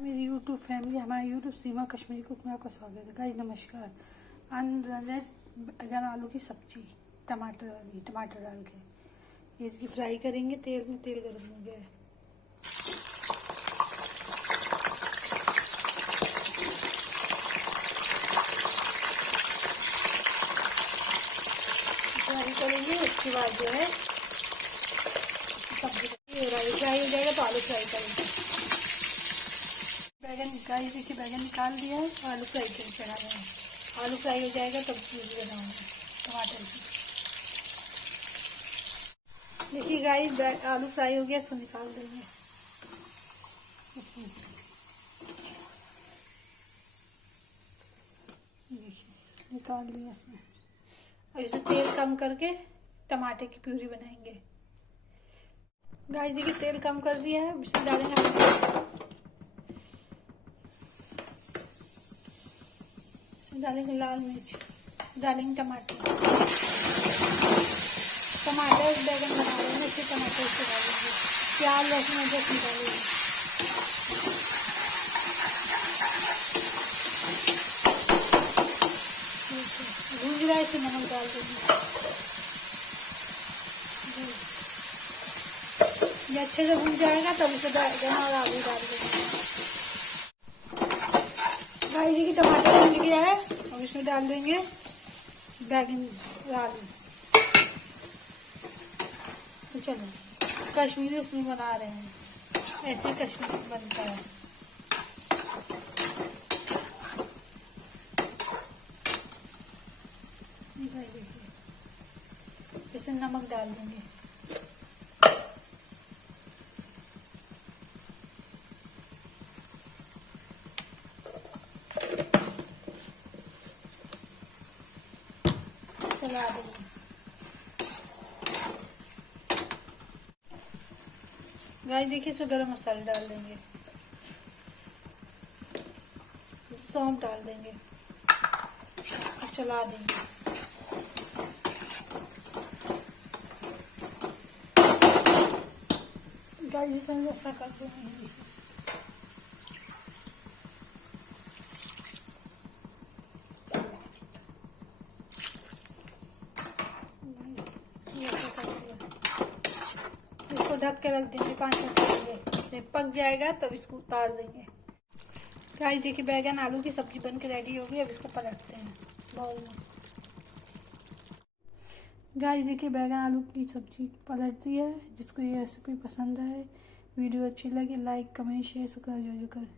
मेरी YouTube family, हमारे YouTube सीमा Kashmiri cook में आपका स्वागत है। गाइस नमस्कार। अनरंजित बैगन आलू की सब्जी टमाटर वाली, टमाटर डाल के ये इसकी फ्राई करेंगे तेल में। तेल गर्म हो गया है। फ्राई करेंगे, उसके बाद जो है सब्जी फ्राई हो जाएगा तो आलू फ्राई करेंगे। बैगन निकाल, देखिए बैगन निकाल दिया है, आलू फ्राई करके चढ़ा रहे हैं। आलू फ्राई हो जाएगा तब चीज़ बनाऊंगा टमाटर की। देखिए गाइस आलू फ्राई हो गया, इसको निकाल देंगे इसमें। देखिए निकाल लिया इसमें। अब इसे तेल कम करके टमाटर की प्यूरी बनाएंगे। गाइस देखिए तेल कम कर दिया है, इसमें डालेंगे लाल मिर्च, डालेंगे टमाटर बैगन बना रहे हैं, इससे टमाटर से डालेंगे। प्याज लहसुन अदरक डालेंगे। भून रहा है, इसे नमक डाल देंगे। ये अच्छे से भून जाएगा तब इसे बैगन और आलू डाल देंगे। गाइस देखिए टमाटर भून गया है, और इसमें डाल देंगे बैगन और आलू। तो चलो कश्मीरी उसमें बना रहे हैं, ऐसे कश्मीरी बनता है। देखिए इसे नमक डाल देंगे। चला देंगे। गाइस देखिए इसमें गरम मसाला डाल देंगे, सौंफ डाल देंगे और चला देंगे। गाइस ऐसा कर देंगे। इसको ढक के रख देंगे 5 मिनट के लिए। इससे पक जाएगा तब इसको उतार देंगे। गाइस देखिए बैगन आलू की सब्जी बन के रेडी हो गई। अब इसको पलटते हैं बाउल में। गाइस देखिए बैगन आलू की सब्जी पलट दी है। जिसको ये रेसिपी पसंद आए, वीडियो अच्छी लगे, लाइक कमेंट शेयर सब्सक्राइब जरूर करें।